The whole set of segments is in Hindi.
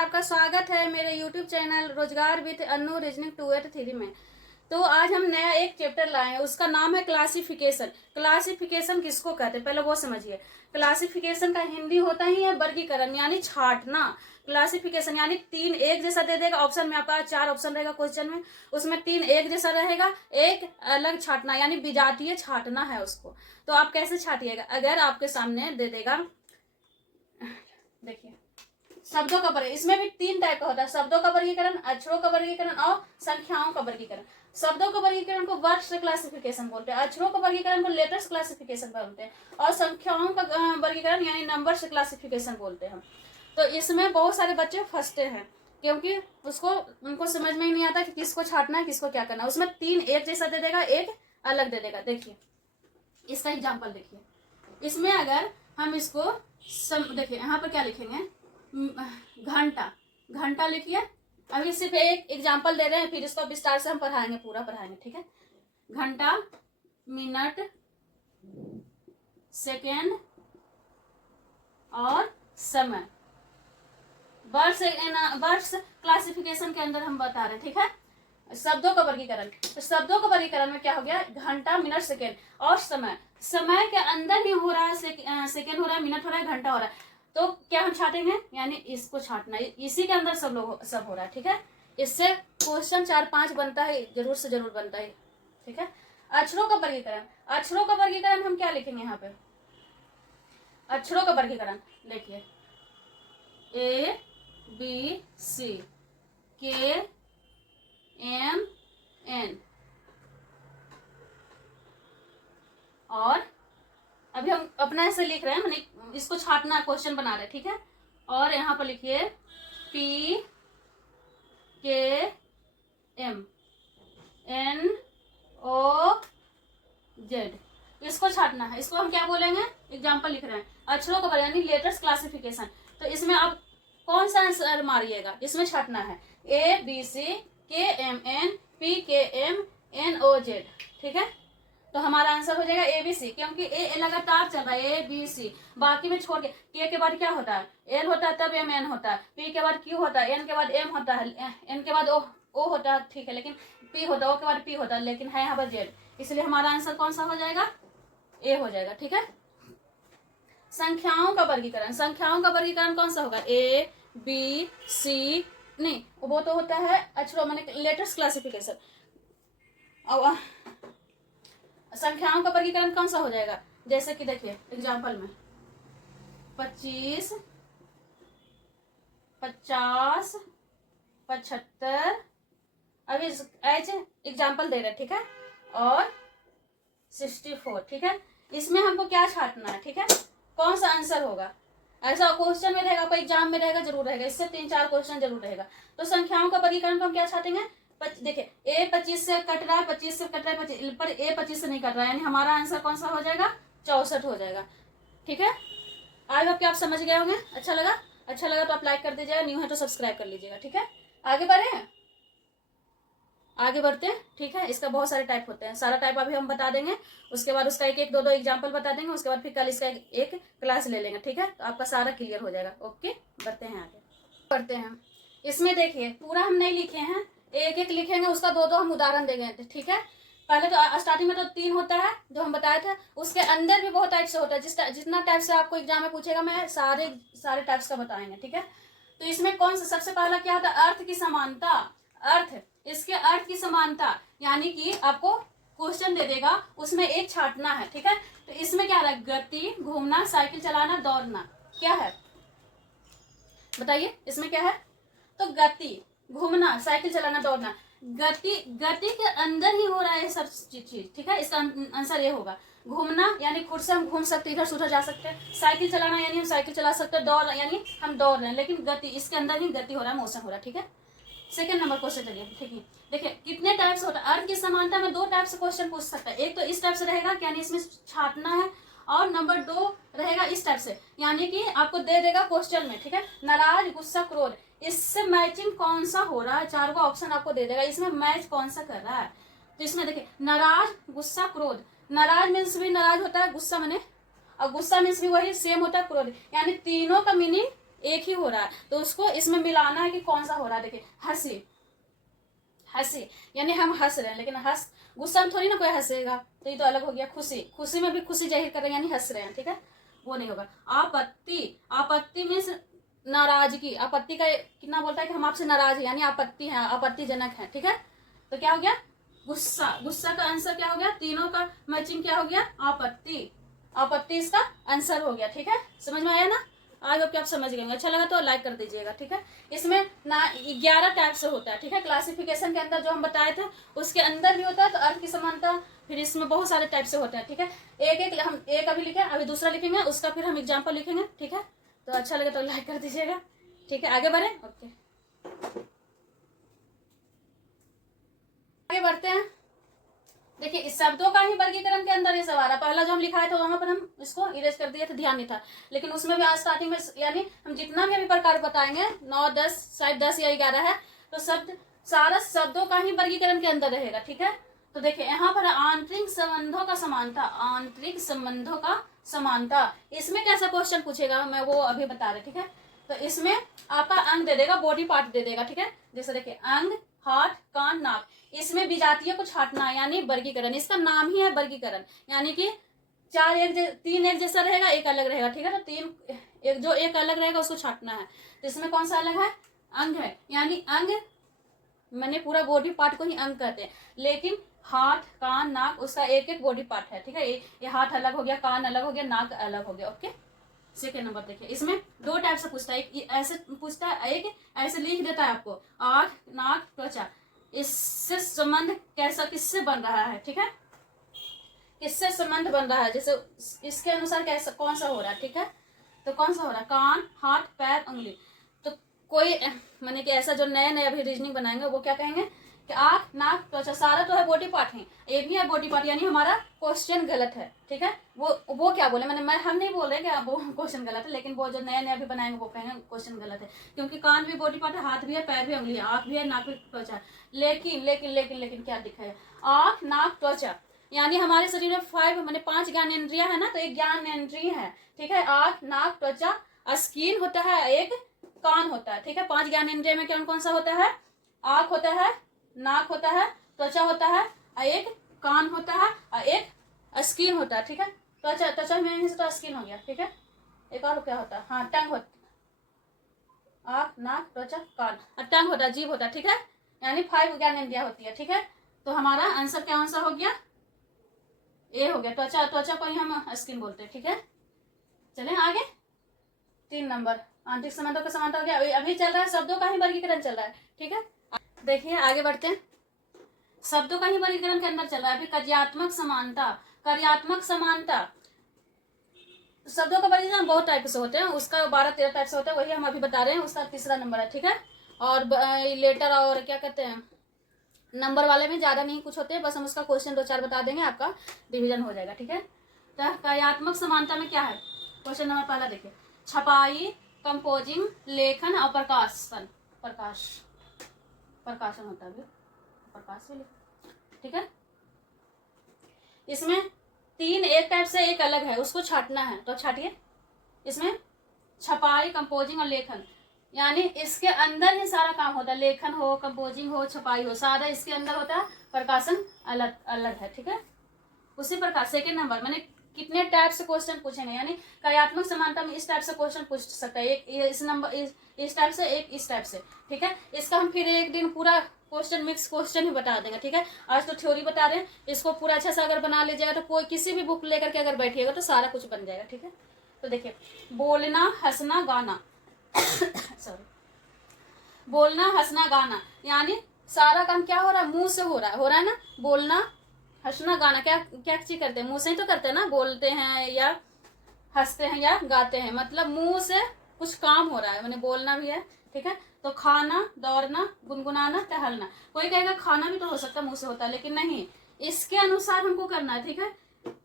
आपका स्वागत है मेरे YouTube चैनल रोजगार विद अन्नू रीजनिंग 283 में। तो आज हम नया एक चैप्टर लाए हैं, उसका नाम है क्लासिफिकेशन। क्लासिफिकेशन किसको कहते हैं पहले वो समझिए। क्लासिफिकेशन का हिंदी होता ही है वर्गीकरण, यानी छांटना। क्लासिफिकेशन यानी तीन एक जैसा दे देगा, ऑप्शन में आपका 4 ऑप्शन रहेगा क्वेश्चन में, उसमें 3 एक जैसा रहेगा, एक अलग छांटना यानी विजातीय छांटना है उसको। तो आप कैसे छांटिएगा, अगर आपके सामने दे देगा, देखिए शब्दों का वर्गीकरण, इसमें भी 3 टाइप का होता है, शब्दों का वर्गीकरण, अक्षरों का वर्गीकरण और संख्याओं का वर्गीकरण। शब्दों का वर्गीकरण को वर्ड्स क्लासिफिकेशन बोलते हैं, अक्षरों का वर्गीकरण को लेटर्स क्लासिफिकेशन बोलते हैं, और संख्याओं का वर्गीकरण यानी नंबर्स क्लासिफिकेशन बोलते हैं। तो इसमें बहुत सारे बच्चे फंसते हैं क्योंकि उनको समझ में ही नहीं आता कि किसको छांटना है, किसको क्या करना है। उसमें 3 एक जैसा दे देगा, एक अलग दे देगा। देखिए इसका एग्जाम्पल देखिए, इसमें अगर हम इसको देखिए यहाँ पर क्या लिखेंगे, घंटा, घंटा लिखिए। अभी सिर्फ एक एग्जाम्पल दे रहे हैं, फिर इसको विस्तार से हम पढ़ाएंगे, पूरा पढ़ाएंगे, ठीक है। घंटा, मिनट, सेकेंड और समय, वर्ड्स क्लासिफिकेशन के अंदर हम बता रहे हैं, ठीक है। शब्दों का वर्गीकरण, तो शब्दों का वर्गीकरण में क्या हो गया, घंटा, मिनट, सेकेंड और समय। समय के अंदर ही हो रहा है, सेकेंड हो रहा है, मिनट हो रहा है, घंटा हो रहा है, तो क्या हम छाटेंगे, यानी इसको छाटना, इसी के अंदर सब हो रहा है, ठीक है। इससे क्वेश्चन 4-5 बनता है, जरूर से जरूर बनता है, ठीक है। अक्षरों का वर्गीकरण, अक्षरों का वर्गीकरण हम क्या लिखेंगे यहाँ पे, अक्षरों का वर्गीकरण लिखिए, A B C K M N, और अभी हम अपना ऐसे लिख रहे हैं, मैंने इसको छाटना क्वेश्चन बना रहे हैं, ठीक है। और यहाँ पर लिखिए P K M N O Z, इसको छाटना है। इसको हम क्या बोलेंगे, एग्जाम्पल लिख रहे हैं, अक्षरों का यानी लेटर्स क्लासिफिकेशन। तो इसमें आप कौन सा आंसर मारिएगा, इसमें छाटना है A B C K M N P K M N O Z, ठीक है। तो हमारा आंसर हो जाएगा A B C, क्योंकि ए लगातार चल रहा है, A B C, बाकी में छोड़ के बाद क्या होता है, L होता है, तब M N होता है, P के बाद Q होता है, N के बाद M होता है, N के बाद O होता है, ठीक है, लेकिन P होता है, O के बाद P होता है, लेकिन है यहाँ पर Z, इसलिए हमारा आंसर कौन सा हो जाएगा, A हो जाएगा, ठीक है। संख्याओं का वर्गीकरण, संख्याओं का वर्गीकरण कौन सा होगा, A B C, नहीं वो तो होता है अक्षरों माने लेटर्स क्लासिफिकेशन। और संख्याओं का वर्गीकरण कौन सा हो जाएगा, जैसे कि देखिए एग्जाम्पल में 25, 50, 75, अभी एज एग्जाम्पल दे रहे, ठीक है, और 64, ठीक है। इसमें हमको क्या छाटना है, ठीक है, कौन सा आंसर होगा, ऐसा क्वेश्चन में रहेगा, आपको एग्जाम में रहेगा, जरूर रहेगा, इससे 3-4 क्वेश्चन जरूर रहेगा। तो संख्याओं का वर्गीकरण को हम क्या छाटेंगे, देखिए A 25 से कट रहा है, 25 से कट रहा है, 25 पर A 25 से नहीं कट रहा है, यानी हमारा आंसर कौन सा हो जाएगा, 64 हो जाएगा, ठीक है। आई होप कि आप समझ गए होंगे। अच्छा लगा तो आप लाइक कर दीजिएगा, न्यू है तो सब्सक्राइब कर लीजिएगा, ठीक है। आगे बढ़ते हैं, ठीक है। इसका बहुत सारे टाइप होते हैं, सारा टाइप अभी हम बता देंगे, उसके बाद उसका एक 2 एग्जाम्पल बता देंगे, उसके बाद फिर कल इसका एक क्लास ले लेंगे, ठीक है। तो आपका सारा क्लियर हो जाएगा। ओके, बढ़ते हैं आगे, बढ़ते हैं। इसमें देखिए पूरा हम नहीं लिखे हैं, एक लिखेंगे, उसका 2 हम उदाहरण देंगे, ठीक है। पहले तो स्टार्टिंग में तो 3 होता है जो हम बताए थे, उसके अंदर भी बहुत टाइप से होता है, जितना टाइप से आपको एग्जाम में पूछेगा, मैं सारे टाइप्स का बताएंगे, ठीक है। तो इसमें कौन सा सबसे पहला क्या होता है, अर्थ की समानता, अर्थ, इसके अर्थ की समानता, यानी कि आपको क्वेश्चन दे देगा, उसमें एक छाटना है, ठीक है। तो इसमें क्या है, गति, घूमना, साइकिल चलाना, दौड़ना, क्या है बताइए, इसमें क्या है, तो गति, घूमना, साइकिल चलाना, दौड़ना, गति के अंदर ही हो रहा है सब चीज, ठीक है। इसका आंसर ये होगा। घूमना यानी खुद से हम घूम सकते, इधर से उधर जा सकते हैं, साइकिल चलाना यानी हम साइकिल चला सकते हैं, दौड़ यानी हम दौड़ रहे हैं, लेकिन गति, इसके अंदर ही गति हो रहा है, मोशन हो रहा है, ठीक है। सेकंड नंबर क्वेश्चन चलिए, ठीक है। देखिए कितने टाइप से होता है, अर्थ की समानता में 2 टाइप से क्वेश्चन पूछ सकता है, एक तो इस टाइप से रहेगा कि यानी इसमें छाटना है, और नंबर 2 रहेगा इस टाइप से, यानी कि आपको दे देगा क्वेश्चन में, ठीक है, नाराज, गुस्सा, क्रोध, इससे मैचिंग कौन सा हो रहा है, 4 ऑप्शन आपको दे देगा, इसमें मैच कौन सा कर रहा है। तो इसमें देखिए नाराज, गुस्सा, क्रोध, नाराज मीन्स भी नाराज होता है, गुस्सा मैंने, और गुस्सा मीन्स भी वही सेम होता है, क्रोध, यानी तीनों का मीनिंग एक ही हो रहा है, तो उसको इसमें मिलाना है कि कौन सा हो रहा है। देखिए हंसी, हंसी यानी हम हंस रहे हैं, लेकिन हंस गुस्सा में थोड़ी ना कोई हंसेगा, तो ये तो अलग हो गया। खुशी, खुशी में भी खुशी जाहिर कर रहे हैं यानी हंस रहे हैं, ठीक है, वो नहीं होगा। आपत्ति, आपत्ति मीन्स नाराजगी। आपत्ति का कितना बोलता है कि हम आपसे नाराज हैं, यानी आपत्ति है, आपत्तिजनक है, ठीक है। तो क्या हो गया, गुस्सा, गुस्सा का आंसर क्या हो गया, तीनों का मैचिंग क्या हो गया, आपत्ति, आपत्ति इसका आंसर हो गया, ठीक है। समझ में आया ना, आई होप कि आप समझ गए। अच्छा लगा तो लाइक कर दीजिएगा, ठीक है। इसमें ना 11 टाइप से होता है, ठीक है। क्लासिफिकेशन के अंदर जो हम बताए थे उसके अंदर भी होता है, तो अर्थ की समानता, फिर इसमें बहुत सारे टाइप से होते हैं, ठीक है। एक एक हम एक अभी लिखे, अभी दूसरा लिखेंगे, उसका फिर हम एग्जाम्पल लिखेंगे, ठीक है। तो अच्छा लगे तो लाइक कर दीजिएगा, ठीक है। आगे बढ़े, ओके, आगे बढ़ते हैं। देखिए इस शब्दों का ही वर्गीकरण के अंदर ये सब आ रहा है। पहला जो हम लिखाए थे वहां पर हम इसको इरेज कर दिए थे, ध्यान नहीं था, लेकिन उसमें भी आज स्टार्टिंग में, यानी हम जितना भी अभी प्रकार बताएंगे 9, 10, शायद 10 या 11 है, तो शब्द सारा शब्दों का ही वर्गीकरण के अंदर रहेगा, ठीक है। तो देखिए यहाँ पर आंतरिक संबंधों का समानता, आंतरिक संबंधों का समानता, इसमें कैसा क्वेश्चन पूछेगा मैं वो अभी बता रहे, ठीक है। तो इसमें आपका अंग दे देगा, बॉडी पार्ट दे देगा, ठीक है। जैसे देखिए अंग, हाथ, कान, नाक, इसमें विजातीय को छांटना यानी वर्गीकरण, इसका नाम ही है वर्गीकरण, यानी कि तीन एक जैसा रहेगा, एक अलग रहेगा, ठीक है। तो तीन एक जो एक अलग रहेगा उसको छांटना है। तो इसमें कौन सा अलग है, अंग है, यानी अंग मैंने पूरा बॉडी पार्ट को ही अंग कहते हैं, लेकिन हाथ, कान, नाक उसका एक एक बॉडी पार्ट है, ठीक है। ये हाथ अलग हो गया, कान अलग हो गया, नाक अलग हो गया, ओके। सेकेंड नंबर देखिए, इसमें 2 टाइप से पूछता है, एक ऐसे पूछता है, एक ऐसे लिख देता है आपको, आंख, नाक, त्वचा, इससे संबंध कैसा किससे बन रहा है, ठीक है, किससे संबंध बन रहा है, जैसे इसके अनुसार कैसा कौन सा हो रहा है, ठीक है। तो कौन सा हो रहा है, कान, हाथ, पैर, उंगली। तो कोई माने कि ऐसा जो नया नया अभी रीजनिंग बनाएंगे वो क्या कहेंगे कि आंख, नाक, त्वचा सारा तो है बॉडी पार्ट है, एक भी है बॉडी पार्ट, यानी हमारा क्वेश्चन गलत है, ठीक है। वो क्या बोले, मैंने हम नहीं बोल रहे कि वो क्वेश्चन गलत है, लेकिन वो जो नया नया भी बनाएंगे वो कहेंगे क्वेश्चन गलत है, क्योंकि कान भी बॉडी पार्ट है, हाथ भी है, पैर भी, उंगली है, आंख भी है, नाक भी, त्वचा है। लेकिन लेकिन लेकिन लेकिन क्या दिखा है, आंख, नाक, त्वचा, यानी हमारे शरीर में 5 मैंने 5 ज्ञानेंद्रिया है ना, तो एक ज्ञानेंद्रिय है, ठीक है। आंख, नाक, त्वचा, स्किन होता है, एक कान होता है, ठीक है। 5 ज्ञानेंद्रिय में कौन कौन सा होता है, आंख होता है, नाक होता है, त्वचा होता है, एक कान होता है, और एक स्किन होता है, ठीक है। त्वचा, त्वचा में से तो स्किन हो गया, ठीक है। एक और क्या होता है, हाँ टंग होता, आंख, नाक, त्वचा, कान, और टंग होता है, जीभ होता है, ठीक है। यानी 5 ज्ञानेंद्रिया होती है, ठीक है। तो हमारा आंसर क्या आंसर हो गया, ए हो गया। त्वचा, त्वचा को ही हम स्किन बोलते हैं, ठीक है। चलें आगे, 3 नंबर आंतरिक संबंधों का समानता हो गया। अभी चल रहा है शब्दों का ही वर्गीकरण चल रहा है, ठीक है। देखिए आगे बढ़ते हैं, शब्दों का ही वर्गीकरण के अंदर चल रहा है अभी कार्यात्मक समानता। कार्यात्मक समानता, शब्दों का वर्गीकरण बहुत टाइप से होते हैं, उसका 12-13 टाइप से होता है, वही हम अभी बता रहे हैं, उसका 3रा नंबर है, ठीक है। और लेटर और क्या कहते हैं नंबर वाले में ज्यादा नहीं कुछ होते हैं, बस हम उसका क्वेश्चन 2-4 बता देंगे, आपका डिवीजन हो जाएगा, ठीक है। तो कार्यात्मक समानता में क्या है, क्वेश्चन नंबर पहला देखिए, छपाई, कंपोजिंग, लेखन और प्रकाशन, प्रकाशन होता है, प्रकाश से ठीक है। इसमें 3 एक टाइप से एक अलग है, उसको छाटना है, तो छाटिए। इसमें छपाई, कंपोजिंग और लेखन, यानी इसके अंदर ही सारा काम होता है, लेखन हो, कंपोजिंग हो, छपाई हो, सारा इसके अंदर होता है, प्रकाशन अलग अलग है, ठीक है। उसी प्रकार सेकेंड नंबर मैंने कितने टाइप से क्वेश्चन पूछेंगे, यानी कार्यात्मक समानता में इस टाइप से क्वेश्चन पूछ सकता है, एक इस नंबर इस टाइप से, एक इस टाइप से, ठीक है। इसका हम फिर एक दिन पूरा क्वेश्चन मिक्स क्वेश्चन ही बता देंगे, ठीक है। आज तो थ्योरी बता रहे हैं, इसको पूरा अच्छा से अगर बना लीजिएगा तो कोई किसी भी बुक लेकर के अगर बैठिएगा तो सारा कुछ बन जाएगा, ठीक है। तो देखिए, बोलना, हंसना, गाना सॉरी, बोलना, हंसना, गाना, यानी सारा काम क्या हो रहा है, मुंह से हो रहा है ना। बोलना, हंसना, गाना, क्या क्या चीज करते हैं, मुंह से ही तो करते हैं ना, बोलते हैं या हंसते हैं या गाते हैं, मतलब मुंह से कुछ काम हो रहा है, मैंने बोलना भी है, ठीक है। तो खाना, दौड़ना, गुनगुनाना, टहलना, कोई कहेगा खाना भी तो हो सकता है मुंह से होता है, लेकिन नहीं, इसके अनुसार हमको करना है, ठीक है।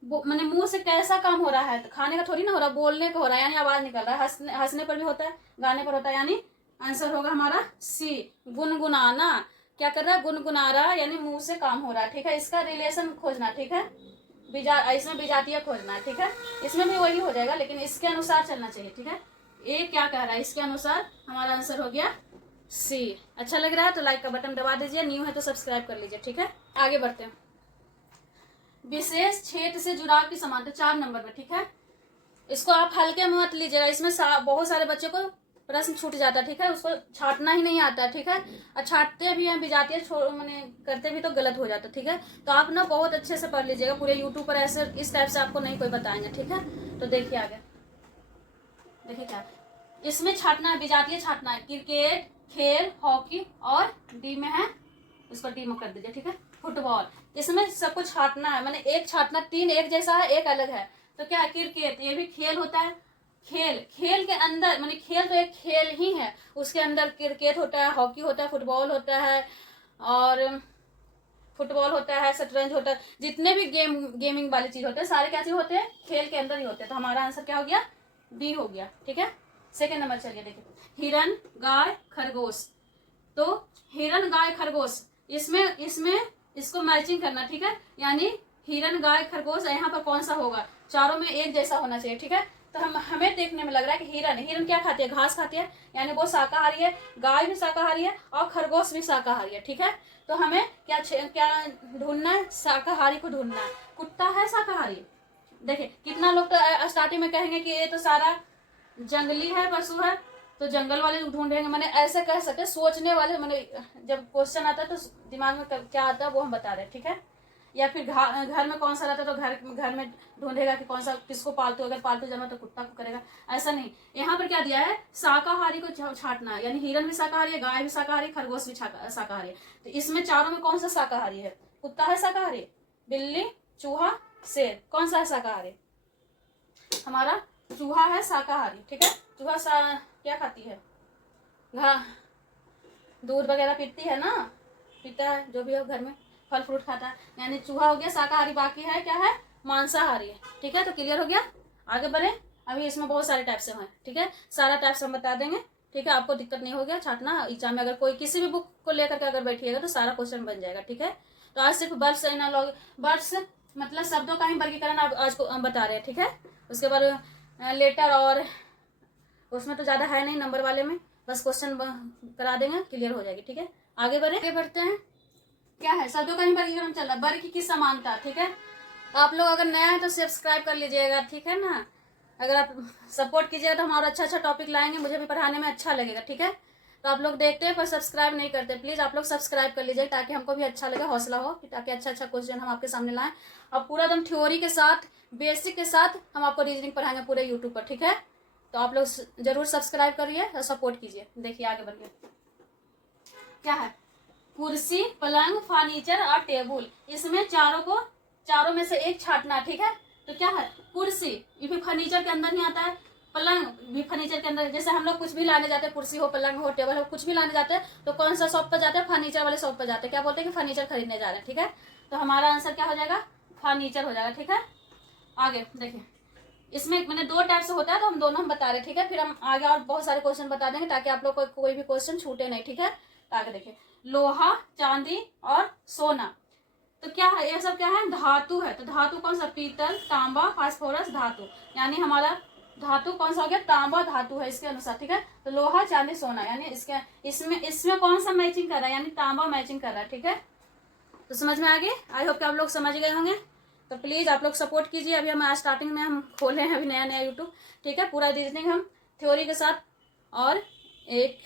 मैंने मुंह से कैसा काम हो रहा है, तो खाने का थोड़ी ना हो रहा, बोलने का हो रहा है, यानी आवाज निकल रहा है, हंसने पर भी होता है, गाने पर होता है, यानी आंसर होगा हमारा सी। गुनगुनाना, क्या कर रहा है, गुनगुना रहा है, यानी मुंह से काम हो रहा है, ठीक है। इसका रिलेशन खोजना, ठीक है, इसमें विजातीय खोजना है, ठीक है। इसमें भी वही हो जाएगा, लेकिन इसके अनुसार चलना चाहिए, ठीक है। ए क्या कह रहा है, इसके अनुसार हमारा आंसर हो गया सी। अच्छा लग रहा है तो लाइक का बटन दबा दीजिए, न्यू है तो सब्सक्राइब कर लीजिए, ठीक है। आगे बढ़ते हैं। विशेष क्षेत्र से जुड़ाव की समानता 4 नंबर में, ठीक है। इसको आप हल्के में मत लीजिएगा, इसमें बहुत सारे बच्चों को प्रश्न छूट जाता है, ठीक है। उसको छाटना ही नहीं आता, ठीक है। और छाटते भी हैं, भिजाते मैंने करते भी तो गलत हो जाता, ठीक है। तो आप ना बहुत अच्छे से पढ़ लीजिएगा, पूरे यूट्यूब पर ऐसे इस टाइप से आपको नहीं कोई बताएंगे, ठीक है। तो देखिए आगे, देखिए क्या इसमें छाटना है, भिजाती छाटना है, क्रिकेट, खेल, हॉकी और डी में है, इसको डी में कर दीजिए, ठीक है। फुटबॉल, इसमें सबको छाटना है, मैंने एक छाटना, 3 एक जैसा है, एक अलग है। तो क्या है, क्रिकेट, ये भी खेल होता है। खेल के अंदर मैंने खेल तो एक खेल ही है, उसके अंदर क्रिकेट होता है, हॉकी होता है, फुटबॉल होता है और फुटबॉल होता है, शतरंज होता है, जितने भी गेमिंग वाली चीज होते हैं सारे क्या चीज होते हैं, खेल के अंदर ही होते हैं। तो हमारा आंसर क्या हो गया, बी हो गया, ठीक है। सेकेंड नंबर चलिए देखिए, हिरन, गाय, खरगोश। तो हिरन, गाय, खरगोश, इसमें इसको मैचिंग करना, ठीक है। यानी हिरन, गाय, खरगोश, यहाँ पर कौन सा होगा, चारों में एक जैसा होना चाहिए, ठीक है। तो हमें देखने में लग रहा है कि हिरन क्या खाती है, घास खाती है, यानी वो शाकाहारी है, गाय भी शाकाहारी है और खरगोश भी शाकाहारी है, ठीक है। तो हमें क्या ढूंढना है, शाकाहारी को ढूंढना है। कुत्ता है शाकाहारी, देखिए कितना लोग तो स्टार्टिंग में कहेंगे कि ये तो सारा जंगली है, पशु है, तो जंगल वाले ढूंढेंगे, मैंने ऐसे कह सकते, सोचने वाले, मैंने जब क्वेश्चन आता है तो दिमाग में क्या आता है वो हम बता रहे हैं, ठीक है। या फिर घर में कौन सा रहता है तो घर में ढूंढेगा कि कौन सा किसको पालतू, अगर पालतू जानवर तो कुत्ता को करेगा, ऐसा नहीं। यहाँ पर क्या दिया है, शाकाहारी को छाटना है, यानी हिरन भी शाकाहारी है, गाय भी शाकाहारी, खरगोश भी शाकाहारी है। तो इसमें चारों में कौन सा शाकाहारी है, कुत्ता है शाकाहारी, बिल्ली, चूहा, शेर, कौन सा है शाकाहारी, हमारा चूहा है शाकाहारी, ठीक है। चूहा क्या खाती है, दूध वगैरह पीती है ना, पीता है, जो भी हो घर में फल फ्रूट खाता है, यानी चूहा हो गया शाकाहारी, बाकी है क्या है, मांसाहारी है, ठीक है। तो क्लियर हो गया, आगे बढ़े। अभी इसमें बहुत सारे टाइप से हैं, ठीक है, सारा टाइप से हम बता देंगे, ठीक है। आपको दिक्कत नहीं हो गया छाटना, एग्जाम में अगर कोई किसी भी बुक को लेकर के अगर बैठिएगा तो सारा क्वेश्चन बन जाएगा, ठीक है। तो आज सिर्फ बर्ड्स मतलब शब्दों का ही वर्गीकरण आज को बता रहे हैं, ठीक है। उसके बाद लेटर और उसमें तो ज्यादा है नहीं नंबर वाले में, बस क्वेश्चन करा देंगे, क्लियर हो जाएगी, ठीक है। आगे बढ़ते हैं, क्या है, शब्दों का ही वर्गीकरण चल रहा है, वर्ग की समानता, ठीक है। आप लोग अगर नया है तो सब्सक्राइब कर लीजिएगा, ठीक है ना। अगर आप सपोर्ट कीजिएगा तो हम और अच्छा टॉपिक लाएंगे, मुझे भी पढ़ाने में अच्छा लगेगा, ठीक है। तो आप लोग देखते हैं पर सब्सक्राइब नहीं करते, प्लीज आप लोग सब्सक्राइब कर लीजिए ताकि हमको भी अच्छा लगे, हौसला हो, ताकि अच्छा क्वेश्चन हम आपके सामने लाएं। और पूरा एकदम थ्योरी के साथ, बेसिक के साथ हम आपको रीजनिंग पढ़ाएंगे पूरे यूट्यूब पर, ठीक है। तो आप लोग जरूर सब्सक्राइब करिए और सपोर्ट कीजिए। देखिए आगे बढ़िए, क्या है, कुर्सी, पलंग, फर्नीचर और टेबल, इसमें चारों में से एक छाटना, ठीक है। तो क्या है, कुर्सी, ये भी फर्नीचर के अंदर ही आता है, पलंग भी फर्नीचर के अंदर। जैसे हम लोग कुछ भी लाने जाते हैं, कुर्सी हो, पलंग हो, टेबल हो, कुछ भी लाने जाते हैं तो कौन सा शॉप पर जाते हैं, फर्नीचर वाले शॉप पर जाते हैं, क्या बोलते हैं कि फर्नीचर खरीदने जा रहे हैं, ठीक है। तो हमारा आंसर क्या हो जाएगा, फर्नीचर हो जाएगा, ठीक है। आगे देखिए, इसमें मैंने 2 टाइप से होता है तो हम दोनों बता रहे, ठीक है। फिर हम आगे और बहुत सारे क्वेश्चन बता देंगे ताकि आप लोग को कोई भी क्वेश्चन छूटे नहीं, ठीक है। तो आगे देखिए, लोहा, चांदी और सोना, तो क्या है, ये सब क्या है, धातु है। तो धातु कौन सा, पीतल, तांबा, फास्फोरस, धातु, यानी हमारा धातु कौन सा हो गया, तांबा धातु है इसके अनुसार, ठीक है। तो लोहा, चांदी, सोना, यानी इसमें कौन सा मैचिंग कर रहा है, यानी तांबा मैचिंग कर रहा है, ठीक है। तो समझ में आ गए, आई होप कि आप लोग समझ गए होंगे। तो प्लीज आप लोग सपोर्ट कीजिए, अभी हम आज स्टार्टिंग में हम खोले हैं, अभी नया यूट्यूब, ठीक है। पूरा रीजनिंग हम थ्योरी के साथ और एक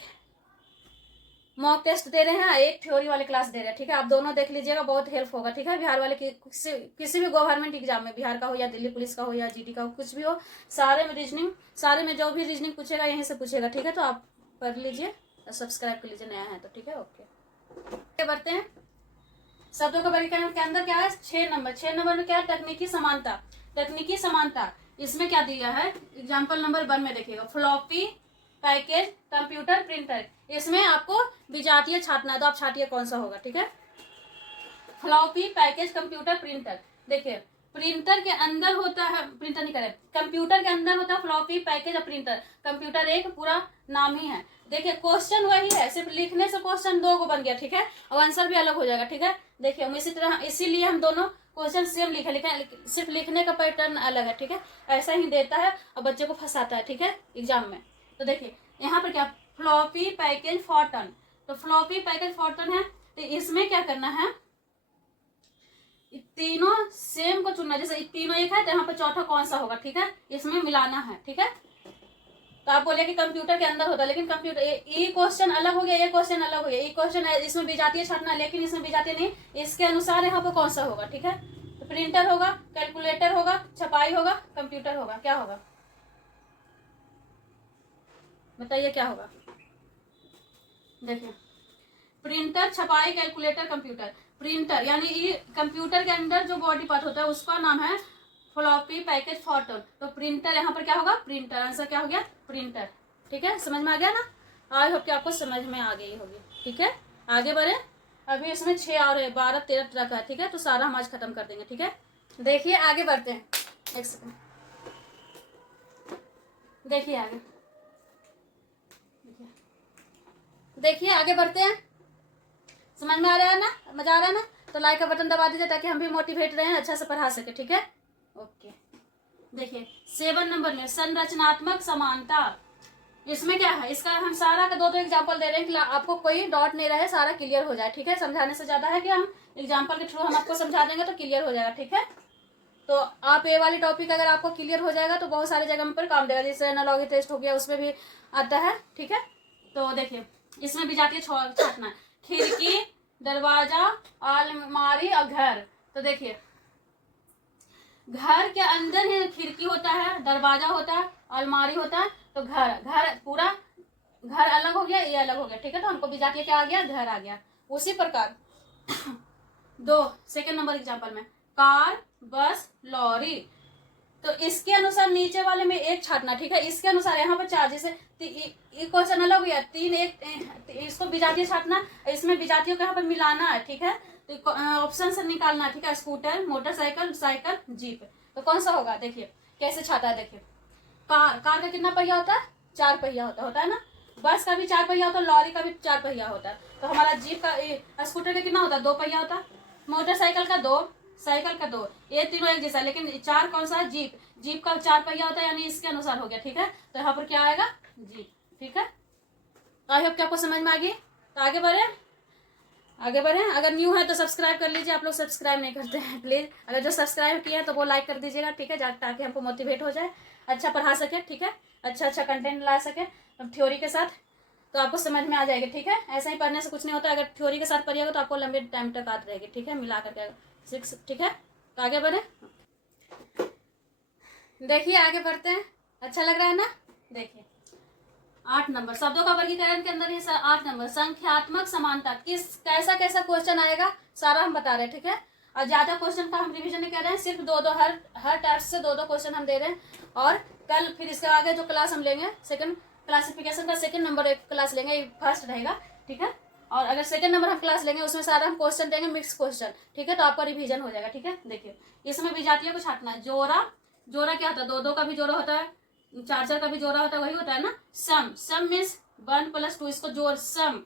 मॉक टेस्ट दे रहे हैं, एक थ्योरी वाले क्लास दे रहे हैं, ठीक है। आप दोनों देख लीजिएगा, बहुत हेल्प होगा, ठीक है। बिहार वाले किसी भी गवर्नमेंट एग्जाम में, बिहार का हो या दिल्ली पुलिस का हो या जीडी का हो, कुछ भी हो, सारे में जो भी रीजनिंग पूछेगा यहीं से पूछेगा, ठीक है। तो आप पढ़ लीजिए, सब्सक्राइब कर लीजिए नया है तो, ठीक है। ओके, बढ़ते हैं। शब्दों का वर्गीकरण के अंदर क्या है, 6 नंबर में क्या है, तकनीकी समानता। इसमें क्या दिया है, एग्जाम्पल नंबर 1 में देखिएगा, फ्लॉपी, पैकेज, कंप्यूटर, प्रिंटर, इसमें आपको विजातीय छाटना है, तो आप छाटिए कौन सा होगा, ठीक है। फ्लॉपी, पैकेज, कंप्यूटर, प्रिंटर, देखिए प्रिंटर के अंदर होता है, प्रिंटर नहीं करे, कंप्यूटर के अंदर होता है फ्लॉपी, पैकेज और प्रिंटर। कंप्यूटर एक पूरा नाम ही है। देखिए क्वेश्चन वही है, सिर्फ लिखने से क्वेश्चन 2 को बन गया, ठीक है, और आंसर भी अलग हो जाएगा, ठीक है। देखिए हम इसीलिए हम दोनों क्वेश्चन सेम लिखे, सिर्फ लिखने का पैटर्न अलग है, ठीक है। ऐसा ही देता है और बच्चे को फंसाता है, ठीक है, एग्जाम में। तो देखिए यहाँ पर क्या, फ्लॉपी पैकेज फॉर टन, तो फ्लॉपी पैकेज फॉर टन है, तो इसमें क्या करना है, तीनों सेम को चुनना, जैसे तीनों एक है तो यहाँ पर चौथा कौन सा होगा, ठीक है, इसमें मिलाना है, ठीक है। तो आप बोलिए कि कंप्यूटर के अंदर होता है, लेकिन कंप्यूटर ये क्वेश्चन अलग हो गया, ये क्वेश्चन अलग हो गया, ये क्वेश्चन इसमें विजातीय छाटना, लेकिन इसमें विजातीय नहीं, इसके अनुसार यहाँ पर कौन सा होगा, ठीक है। तो प्रिंटर होगा, कैलकुलेटर होगा, छपाई होगा, कंप्यूटर होगा, क्या होगा बताइए क्या होगा। देखिए प्रिंटर, छपाई, कैलकुलेटर, कंप्यूटर। प्रिंटर यानी ये कंप्यूटर के अंदर जो बॉडी पार्ट होता है उसका नाम है फ्लॉपी पैकेज फॉर टन, तो प्रिंटर यहाँ पर क्या होगा, प्रिंटर, आंसर क्या हो गया, प्रिंटर, ठीक है। समझ में आ गया ना, आई होप कि आपको समझ में आ गई होगी, ठीक है। आगे बढ़े, अभी इसमें 6 और है, 12-13 तरह का है, ठीक है, तो सारा हम आज खत्म कर देंगे, ठीक है। देखिए आगे बढ़ते हैं, एक सेकंड, देखिए आगे, देखिए आगे बढ़ते हैं, समझ में आ रहा है ना, मजा आ रहा है ना, तो लाइक का बटन दबा दीजिए ताकि हम भी मोटिवेट रहें, अच्छा से पढ़ा सके, ठीक है। ओके, देखिए 7 नंबर में संरचनात्मक समानता, इसमें क्या है, इसका हम सारा का 2 एग्जांपल दे रहे हैं कि आपको कोई डाउट नहीं रहे, सारा क्लियर हो जाए, ठीक है। समझाने से ज्यादा है कि हम एग्जांपल के थ्रू हम आपको समझा देंगे तो क्लियर हो जाएगा, ठीक है। तो आप ये वाली टॉपिक अगर आपको क्लियर हो जाएगा तो बहुत सारी जगह पर काम देगा, जैसे एनालॉजी टेस्ट हो गया उसमें भी आता है, ठीक है। तो देखिए इसमें भी जाती है छाटना, खिड़की, दरवाजा, अलमारी और घर। तो देखिए घर के अंदर ही खिड़की होता है, दरवाजा होता है, अलमारी होता है, तो घर पूरा घर अलग हो गया, ये अलग हो गया, ठीक है। तो हमको भी जाके क्या आ गया, घर आ गया। उसी प्रकार 2 नंबर एग्जाम्पल में कार, बस, लॉरी, तो इसके अनुसार नीचे वाले में एक छाटना, ठीक है। इसके अनुसार यहाँ पर 4, जैसे क्वेश्चन अलग हो गया, 3 एक, इसको विजातीय छाटना, इसमें विजातियों को यहाँ पर मिलाना है, ठीक है। तो ऑप्शन से निकालना है, ठीक है, स्कूटर, मोटरसाइकिल, साइकिल, जीप, तो कौन सा होगा। देखिए कैसे छाटा है, देखिए कार का कितना पहिया होता है, 4 पहिया होता है ना। बस का भी 4 पहिया होता है, लॉरी का भी 4 पहिया होता है। तो हमारा जीप का, स्कूटर का कितना होता है, 2 पहिया होता है, मोटरसाइकिल का 2, साइकिल का 2, ये तीनों एक जैसा, लेकिन 4 कौन सा है, जीप का 4 पहिया होता है, यानी इसके अनुसार हो गया, ठीक है। तो यहाँ पर क्या आएगा, जीप, ठीक है। तो आई होप कि आपको समझ में आ गई। तो आगे बढ़े, अगर न्यू है तो सब्सक्राइब कर लीजिए, आप लोग सब्सक्राइब नहीं करते हैं प्लीज, अगर जो सब्सक्राइब किया है तो वो लाइक कर दीजिएगा, ठीक है, ताकि हमको मोटिवेट हो जाए, अच्छा पढ़ा सके, ठीक है, अच्छा कंटेंट ला सके थ्योरी के साथ, तो आपको समझ में आ जाएगी, ठीक है। ऐसा ही पढ़ने से कुछ नहीं होता, अगर थ्योरी के साथ पढ़िएगा तो आपको लंबे टाइम तक आती रहेगी, ठीक है, मिला करके 6, ठीक है। तो आगे बढ़े, देखिए आगे बढ़ते हैं, अच्छा लग रहा है ना। देखिए 8 नंबर शब्दों का वर्गीकरण के अंदर ये 8 नंबर संख्यात्मक समानता, कैसा क्वेश्चन आएगा सारा हम बता रहे हैं, ठीक है। और ज्यादा क्वेश्चन का हम रिवीजन नहीं कर रहे हैं, सिर्फ 2 हर टास्क से 2 क्वेश्चन हम दे रहे हैं। और कल फिर इसके आगे जो क्लास हम लेंगे, सेकंड क्लासिफिकेशन का 2nd नंबर एक क्लास लेंगे, ये फर्स्ट रहेगा, ठीक है। और अगर 2nd नंबर हम क्लास लेंगे उसमें सारा हम क्वेश्चन देंगे, मिक्स क्वेश्चन, ठीक है, तो आपका रिवीजन हो जाएगा, ठीक है। देखिए इसमें विजातियों को छाटना है, जोड़ा क्या होता है, 2 का भी जोड़ा होता है, 4 का भी जोड़ा होता है, वही होता है ना। सम मीन्स 1 + 2, इसको जोड़, सम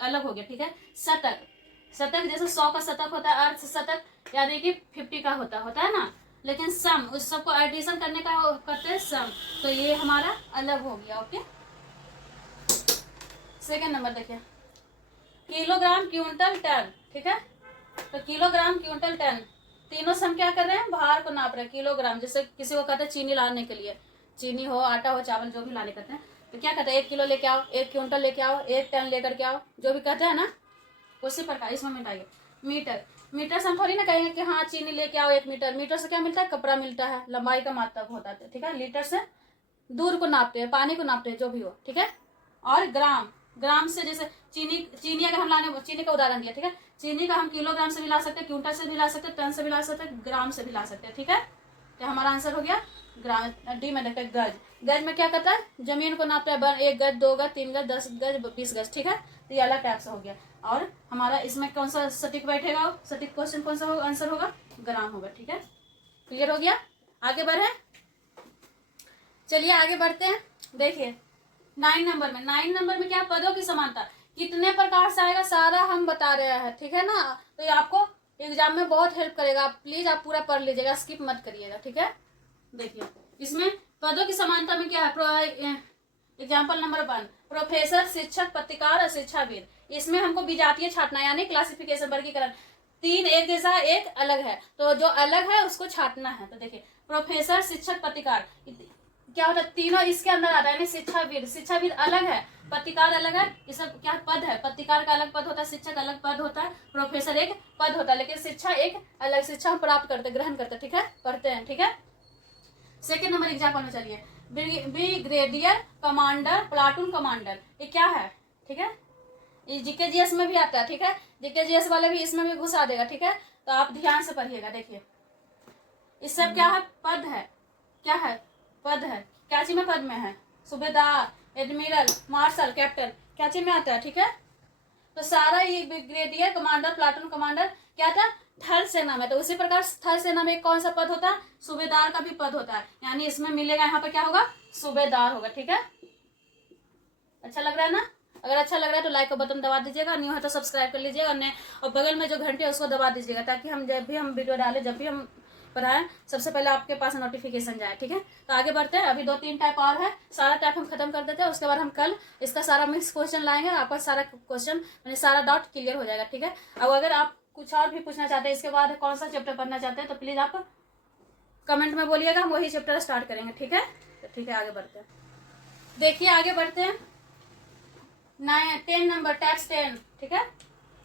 अलग हो गया, ठीक है। शतक जैसे 100 का शतक होता है, अर्ध शतक यानी कि 50 का होता है ना, लेकिन सम उस सबको एडिशन करने का करते हैं सम, तो ये हमारा अलग हो गया, ओके। 2nd नंबर देखिए किलोग्राम, क्विंटल, टन, ठीक है। तो किलोग्राम, क्विंटल, टन, तीनों से हम क्या कर रहे हैं, भार को नाप रहे हैं, किलोग्राम। जैसे किसी को कहते हैं चीनी लाने के लिए, चीनी हो, आटा हो, चावल, जो भी लाने कहते हैं, तो क्या कहते हैं, 1 किलो लेके आओ, 1 क्विंटल लेके आओ, 1 टन लेकर के आओ, जो भी कहते हैं ना, उसी प्रकार इसमें मिटाइए। मीटर से हम थोड़ी ना कहेंगे कि हाँ चीनी लेके आओ 1 मीटर, मीटर से क्या मिलता है, कपड़ा मिलता है, लंबाई का मात्रक होता है, ठीक है। लीटर से दूर को नापते हैं, पानी को नापते हैं, जो भी हो, ठीक है। और ग्राम से, जैसे चीनी अगर हम लाने, चीनी का उदाहरण दिया, ठीक है, चीनी का हम किलोग्राम से भी ला सकते हैं, क्विंटल से भी ला सकते हैं, टन से भी ला सकते हैं, ग्राम से भी ला सकते हैं, ठीक है। तो हमारा आंसर हो गया ग्राम। डी में देखते हैं गज में क्या कहता है, जमीन को नापता है, 1 गज, 2 गज, 3 गज, 10 गज, 20 गज, ठीक है। तो ये अलग टाइप से हो गया। और हमारा इसमें कौन सा सटीक बैठेगा, सटीक क्वेश्चन कौन सा होगा, आंसर होगा ग्राम होगा, ठीक है। क्लियर हो गया, आगे बढ़े, चलिए आगे बढ़ते हैं। देखिए 9 नंबर में क्या, पदों की समानता कितने प्रकार से आएगा सारा हम बता रहे हैं, ठीक है ना। तो ये आपको एग्जाम में बहुत हेल्प करेगा, प्लीज आप पूरा पढ़ लीजिएगा, स्किप मत करिएगा, ठीक है। देखिए इसमें पदों की समानता में क्या है, एग्जाम्पल नंबर 1, प्रोफेसर, शिक्षक, पत्रकार और शिक्षाविद। इसमें हमको विजातीय छांटना यानी क्लासिफिकेशन, वर्गीकरण। 3 एक जैसा, एक अलग है, तो जो अलग है उसको छांटना है। तो देखिए प्रोफेसर, शिक्षक, पत्रकार क्या होता है, तीनों इसके अंदर आता है, यानी शिक्षाविद। शिक्षाविद अलग है, पत्रकार अलग है, ये सब क्या पद है, पत्रकार का अलग पद होता है, शिक्षक अलग पद होता है, प्रोफेसर एक पद होता है, लेकिन शिक्षा एक अलग, शिक्षा हम प्राप्त करते, ग्रहण करते, ठीक है, पढ़ते हैं, ठीक है। सेकेंड नंबर एग्जाम्पल में चलिए, ब्रिगेडियर, कमांडर, प्लाटून कमांडर, ये क्या है, ठीक है, ये जीके में भी आता है, ठीक है, जीके वाले भी इसमें भी घुसा देगा, ठीक है, तो आप ध्यान से पढ़िएगा। देखिए इस सब क्या है, पद है, क्या है, पद है, क्या चीज में पद में है, सूबेदार, एडमिरल, मार्शल, कैप्टन, क्या चीज में आता है, ठीक है। तो सारा ये ब्रिगेडियर, कमांडर, प्लाटून कमांडर क्या था, थल सेना में। तो उसी प्रकार थल सेना में कौन सा पद होता है, सूबेदार का भी पद होता है, यानी इसमें मिलेगा, यहाँ पर क्या होगा, सूबेदार होगा, ठीक है। अच्छा लग रहा है ना? अगर अच्छा लग रहा है तो लाइक का बटन दबा दीजिएगा, न्यू है तो सब्सक्राइब कर लीजिएगा, और बगल में जो घंटे है उसको दबा दीजिएगा, ताकि हम जब भी हम वीडियो डालें, जब भी हम पढ़ाएं, सबसे पहले आपके पास नोटिफिकेशन जाए, ठीक है। तो आगे बढ़ते हैं, अभी 2-3 टाइप और है, सारा टाइप हम खत्म कर देते हैं, उसके बाद हम कल इसका सारा मिक्स क्वेश्चन लाएंगे, आपका सारा क्वेश्चन यानी सारा डाउट क्लियर हो जाएगा, ठीक है। अब अगर आप कुछ और भी पूछना चाहते हैं, इसके बाद कौन सा चैप्टर पढ़ना चाहते हैं, तो प्लीज आप कमेंट में बोलिएगा, हम वही चैप्टर स्टार्ट करेंगे, ठीक है। तो ठीक है, आगे बढ़ते हैं। देखिए आगे बढ़ते हैं, 10 नंबर, टाइप्स 10, ठीक है।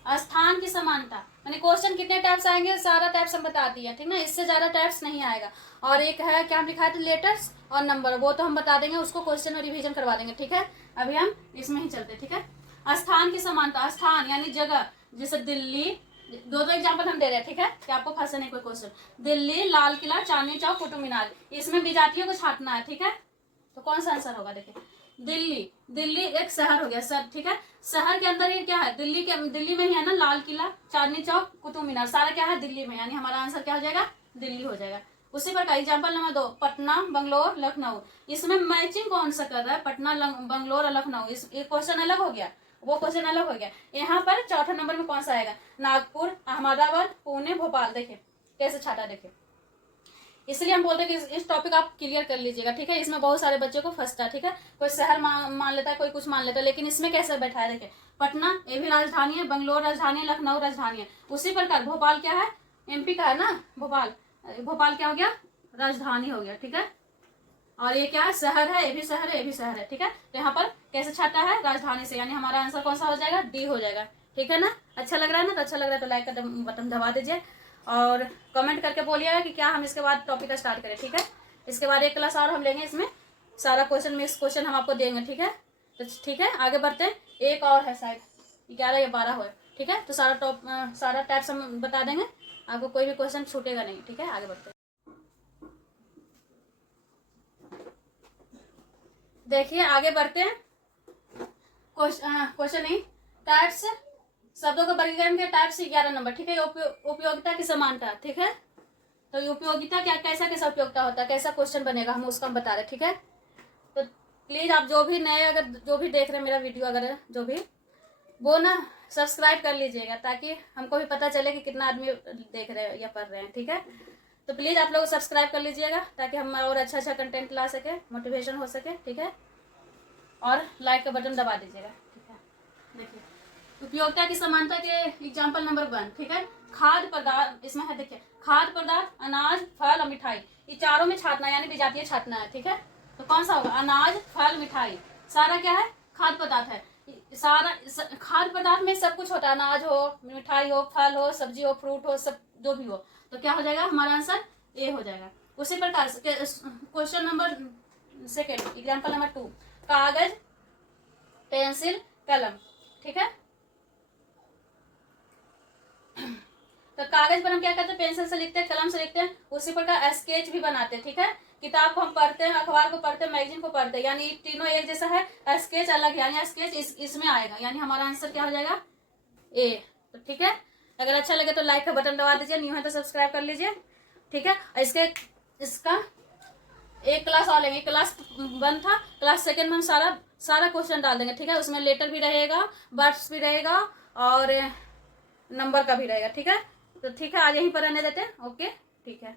स्थान की समानता, यानी क्वेश्चन कितने टाइप्स आएंगे, सारा टाइप्स हम बताती है, ठीक ना, इससे ज्यादा टाइप्स नहीं आएगा। और एक है क्या हम लिखा है, लेटर्स और नंबर, वो तो हम बता देंगे, उसको क्वेश्चन में रिवीजन करवा देंगे, ठीक है। अभी हम इसमें ही चलते, ठीक है। स्थान की समानता, स्थान यानी जगह, जैसे दिल्ली, दो एग्जाम्पल हम दे रहे हैं, ठीक है, कि आपको फंसे नहीं कोई क्वेश्चन। दिल्ली, लाल किला, चांदनी चौक, कुतुब मीनार, इसमें विजातियों को छांटना है, ठीक है। तो कौन सा आंसर होगा, देखिए दिल्ली, दिल्ली एक शहर हो गया सर, ठीक है। शहर के अंदर ये क्या है, दिल्ली में ही है ना, लाल किला, चांदनी चौक, कुतुब मीनार, सारा क्या है, दिल्ली में, यानी हमारा आंसर क्या हो जाएगा, दिल्ली हो जाएगा। उसी प्रकार एग्जाम्पल नंबर 2, पटना, बंगलोर, लखनऊ, इसमें मैचिंग कौन सा कर रहा है, पटना, बंगलोर और लखनऊ, इस क्वेश्चन अलग हो गया, वो क्वेश्चन अलग हो गया। यहाँ पर चौथा नंबर में कौन सा आएगा, नागपुर, अहमदाबाद, पुणे, भोपाल, देखिए कैसे छाटा, देखिए। इसलिए हम बोलते हैं कि इस टॉपिक आप क्लियर कर लीजिएगा, ठीक है। इसमें बहुत सारे बच्चों को फंसता है, ठीक है, कोई शहर मान लेता है, कोई कुछ मान लेता है, लेकिन इसमें कैसे बैठा है, देखिए पटना ये भी राजधानी है, बंगलोर राजधानी है, लखनऊ राजधानी है। उसी प्रकार भोपाल क्या है, एमपी का है ना, भोपाल क्या हो गया, राजधानी हो गया, ठीक है। और ये क्या है, शहर है, ये भी शहर है, ये भी शहर है, ठीक है। तो यहाँ पर कैसे छाटा है, राजधानी से, यानी हमारा आंसर कौन सा हो जाएगा, डी हो जाएगा, ठीक है ना। अच्छा लग रहा है ना, तो अच्छा लग रहा है तो लाइक का बटन दबा दीजिए, और कमेंट करके बोलिएगा कि क्या हम इसके बाद टॉपिक का स्टार्ट करें, ठीक है। इसके बाद एक क्लास और हम लेंगे, इसमें सारा क्वेश्चन मिक्स क्वेश्चन हम आपको देंगे, ठीक है। तो ठीक है, आगे बढ़ते हैं, एक और है शायद 11 या 12 हो, ठीक है। तो सारा टाइप्स हम बता देंगे, आपको कोई भी क्वेश्चन छूटेगा नहीं, ठीक है। आगे बढ़ते हैं, देखिए आगे बढ़ते हैं, क्वेश्चन नहीं, टाइप्स, शब्दों का वर्गीकरण के टाइप से 11 नंबर, ठीक है। उपयोगिता की समानता, ठीक है। तो उपयोगिता क्या, कैसा उपयोगिता होता है, कैसा क्वेश्चन बनेगा, हम उसका बता रहे, ठीक है। तो प्लीज आप जो भी नए, अगर जो भी देख रहे हैं मेरा वीडियो, अगर जो भी वो ना सब्सक्राइब कर लीजिएगा, ताकि हमको भी पता चले कि कितना आदमी देख रहे हैं या पढ़ रहे हैं, ठीक है। तो प्लीज आप लोग सब्सक्राइब कर लीजिएगा, ताकि हम और अच्छा कंटेंट ला सके, मोटिवेशन हो सके, ठीक है। और लाइक का बटन दबा दीजिएगा, ठीक है। देखिए उपयोगिता की समानता के एग्जाम्पल नंबर 1, ठीक है। खाद्य पदार्थ, इसमें है देखिए, खाद्य पदार्थ, अनाज, फल और मिठाई, ये चारों में छाटना है, यानी विजातीय छाटना है, ठीक है। तो कौन सा होगा, अनाज, फल, मिठाई, सारा क्या है, खाद्य पदार्थ है। सारा खाद्य पदार्थ में सब कुछ होता है, अनाज हो, मिठाई हो, फल हो, सब्जी हो, फ्रूट हो, सब जो भी हो, तो क्या हो जाएगा, हमारा आंसर ए हो जाएगा। उसी प्रकार क्वेश्चन नंबर 2, एग्जाम्पल नंबर 2, कागज, पेंसिल, कलम, ठीक है। तो कागज पर हम क्या करते हैं, पेंसिल से लिखते हैं, कलम से लिखते हैं, उसी प्रकार स्केच भी बनाते हैं, ठीक है। किताब को हम पढ़ते हैं, अखबार को पढ़ते हैं, मैगजीन को पढ़ते हैं, यानी तीनों एक जैसा है, स्केच अलग है, यानी स्केच इसमें आएगा, यानी हमारा आंसर क्या हो जाएगा, ए। तो ठीक है, अगर अच्छा लगे तो लाइक का बटन दबा दीजिए, न्यू है तो सब्सक्राइब कर लीजिए, ठीक है। इसका एक क्लास और लेंगे, क्लास 1 था, क्लास 2 में हम सारा क्वेश्चन डाल देंगे, ठीक है। उसमें लेटर भी रहेगा, वर्ड्स भी रहेगा, और नंबर का भी रहेगा, ठीक है। तो ठीक है, आज यहीं पर रहने देते हैं, ओके, ठीक है।